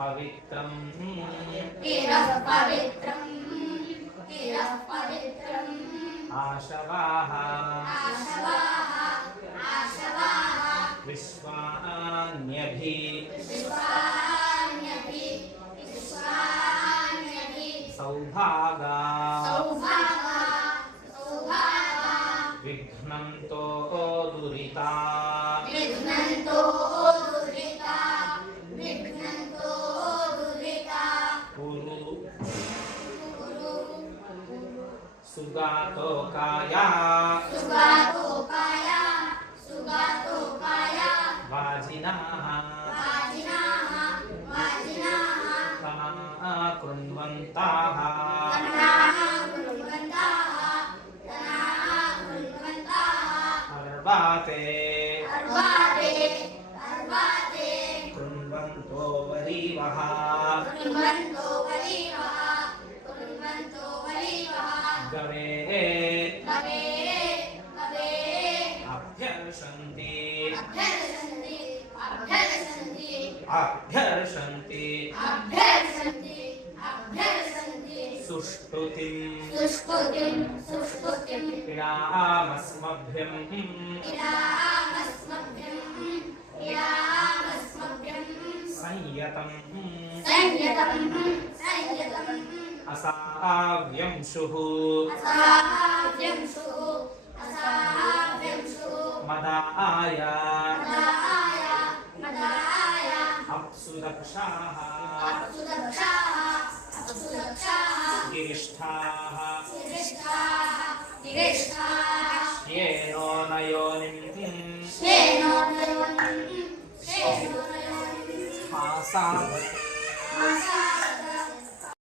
पवित्रं आशवाः विश्वान्यभि सौभागा विघ्नन्तो दुरिता कुरु सुगातो काया वाजिनाः कृण्वन्ताः अर्वाते कृण्वन्तो वरीवः गवे अभ्यर्षन्ति सुष्टुतिं इडामस्मभ्यं संयतं असाव्यंशुः मदाय अप्सुदक्षाः गिरिष्ठाः श्येनो न योनिं आसावत्